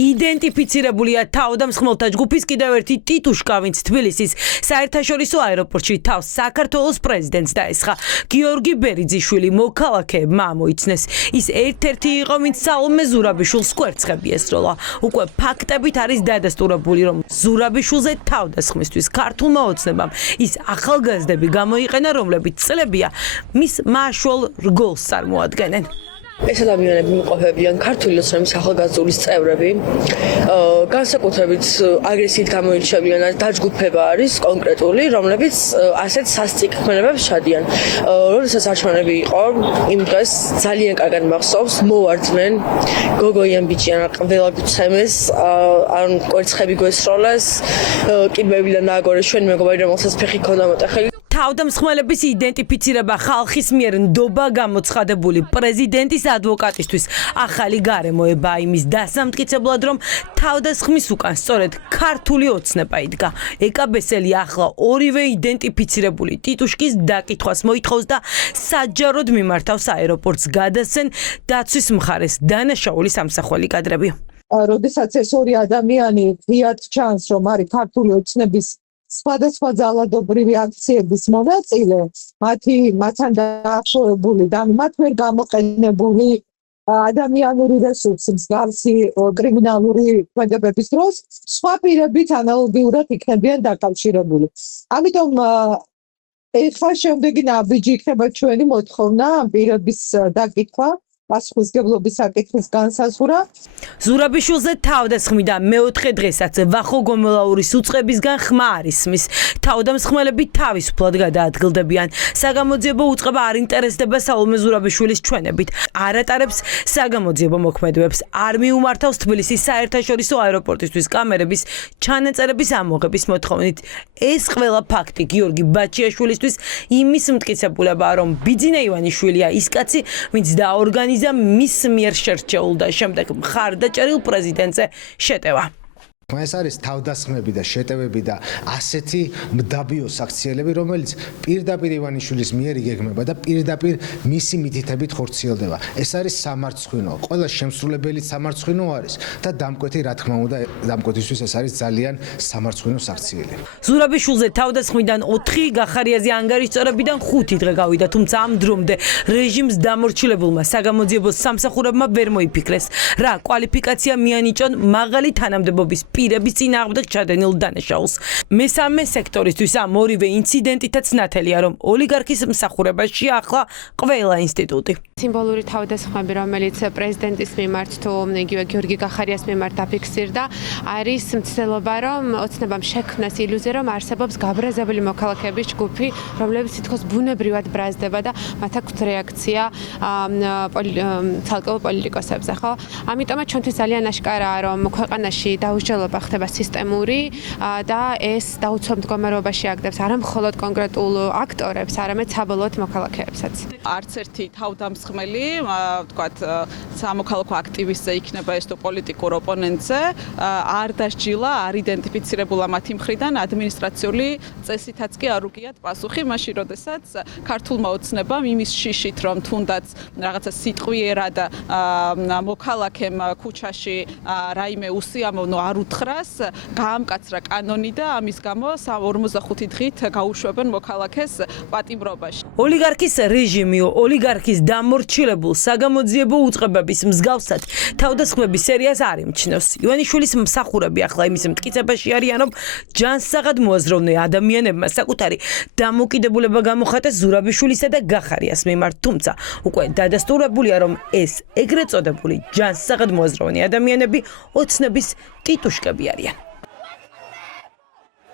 იდენტიფიცირებულია თავდამსხმელთა ჯგუფის კიდევ ერთი ტიტუშკა, ვინც თბილისის საერთაშორისო აეროპორტში თავს საქართველოს პრეზიდენტს დაესხა. გიორგი ბერიძიშვილი მოქალაქეებმა ამოიცნეს. ის ერთ-ერთი იყო, ვინც სალომე ზურაბიშვილს კვერცხები ესროლა. უკვე ფაქტებით არის დადასტურებული, რომ ზურაბიშვილზე თავდასხმისთვის ქართულმა ოცნებამ ის ახალგაზრდები გამოიყენა, რომლებიც წლებია მის მაშვალ რგოლს წარმოადგენენ. ეს ადამიანები მიყოფებიან ქართული ოცნების ახალგაზრდობის წევრები. განსაკუთრებით აგრესიით გამოირჩევიან, დაჯგუფება არის კონკრეტული, რომლებიც ასეთ სასტიკ ქმედებებს შადიან. როდესაც არჩევნები იყო, იმ დღეს ძალიან კარგად მახსოვს, მოვარდნენ, გოგოიან ბიჭიან ყველა გუცემეს, ან კვერცხები გვესროლეს, კიბეებიდან დააგორეს ჩვენი მეგობარი, რომელსაც ფეხი ჰქონდა მოტეხილი. თავდამსხმელების იდენტიფიცირება ხალხის მიერ ნდობა გამოცხადებული პრეზიდენტის ადვოკატისთვის ახალი გარემოება იმის დასამტკიცებლად, რომ თავდასხმის უკან სწორედ ქართული ოცნება იდგა. ეკაბესელი ახლა ორივე იდენტიფიცირებული ტიტუშკის დაკითხვას მოითხოვს და საჯაროდ მიმართავს აეროპორტს გადასცენ დაცვის მხარეს დანაშაული სამსახველი კადრები. როდესაც ეს ორი ადამიანი ღიად ჩანს, რომ არის ქართული ოცნების სხვადასხვა ძალადობრივი აქციების მონაწილე, მათთან დაახლოებული და მათ ვერ გამოყენებული ადამიანური რესურსი მსგავსი კრიმინალური ქმედებების დროს სხვა პირებით ანალოგიურად იქნებიან დაკავშირებული. ამიტომ ეხლა შემდეგი ნაბიჯი იქნება ჩვენი მოთხოვნა ამ პირების დაკითხვა. პასუხისმგებლობის საკითხის განსაზღვრა. ზურაბიშვილზე თავდასხმიდან მეოთხე დღესაც ვახო გომელაურის უწყებისგან ხმა არ ისმის. თავდამსხმელები თავისუფლად გადაადგილდებიან. საგამოძიებო უწყება არ ინტერესდება სალომე ზურაბიშვილის ჩვენებით. არ ატარებს საგამოძიებო მოქმედებებს. არ მიუმართავს თბილისის საერთაშორისო აეროპორტისთვის კამერების ჩანაწერების ამოღების მოთხოვნით. ეს ყველა ფაქტი გიორგი ბაჩიაშვილისთვის იმის მტკიცებულებაა, რომ ბიძინა ივანიშვილია ის კაცი, ვინც დაორგანიზდა მის მიერ შერჩეულ და შემდეგ მხარდაჭერილ პრეზიდენტზე შეტევა. ეს არის თავდასხმები და შეტევები და ასეთი მდაბიო საქციელები, რომელიც პირდაპირ ივანიშვილის მიერ იგეგმება და პირდაპირ მისი მითითებით ხორციელდება. ეს არის სამარცხვინო. ყველა შემსრულებელი სამარცხვინო არის და დამკვეთი, რა თქმა უნდა, დამკვეთისთვის ეს არის ძალიან სამარცხვინო საქციელი. ზურაბიშვილზე თავდასხმიდან 4, გახარიაზე ანგარიშწორებიდან 5 დღე გავიდა, თუმცა ამ დრომდე რეჟიმს დამორჩილებულმა საგამოძიებო სამსახურებმა ვერ მოიფიქრეს, რა კვალიფიკაცია მიანიჭონ მაღალი თანამდებობის პირების წინააღმდეგ ჩადენილ დანაშაულს. მესამე სექტორისთვის ამ ორივე ინციდენტითაც ნათელია, რომ ოლიგარქის მსახურებაში ახლა ყველა ინსტიტუტი. სიმბოლური თავდასხმები, რომელიც პრეზიდენტის მიმართ თუ იგივე გიორგი გახარიას მიმართ დაფიქსირდა, არის მცდელობა, რომ ოცნებამ შექმნას ილუზია, რომ არსებობს გაბრაზებული მოქალაქეების ჯგუფი, რომლებიც თითქოს ბუნებრივად ბრაზდება და მათ აქვთ რეაქცია ცალკეულ პოლიტიკოსებზე, ხო? ამიტომაც ჩვენთვის ძალიან აშკარაა, რომ ქვეყანაში დაუსჯელობა ხდება სისტემური და ეს დაუცველ მდგომარეობაში აგდებს არა მხოლოდ კონკრეტულ აქტორებს, არამედ საბოლოოდ მოქალაქეებსაც. არც ერთი თავდამსხმელი, ვთქვათ, სამოქალაქო აქტივისტზე იქნება ეს თუ პოლიტიკურ ოპონენტზე, არ დასჯილა, არ იდენტიფიცირებულა მათი მხრიდან ადმინისტრაციული წესითაც კი არ უგიათ პასუხი, მაშინ როდესაც ქართულმა ოცნებამ იმის შიშით, რომ თუნდაც რაღაცა სიტყვიერად მოქალაქემ ქუჩაში რაიმე უსიამოვნო არ უთხრას, გაამკაცრა კანონი და ამის გამო 45 დღით გაუშვებენ მოქალაქეს პატიმრობაში. ოლიგარქის რეჟიმი, ოლიგარქის დამორჩილებულ საგამოძიებო უწყებების მსგავსად თავდასხმების სერიას არ იმჩნევს. ივანიშვილის მსახურები ახლა იმის მტკიცებაში არიან, რომ ჯანსაღად მოაზროვნე ადამიანებმა საკუთარი დამოკიდებულება გამოხატეს ზურაბიშვილისა და გახარიას მიმართ, თუმცა უკვე დადასტურებულია, რომ ეს ეგრეთ წოდებული ჯანსაღად მოაზროვნე ადამიანები ოცნების ტიტუშკები არიან.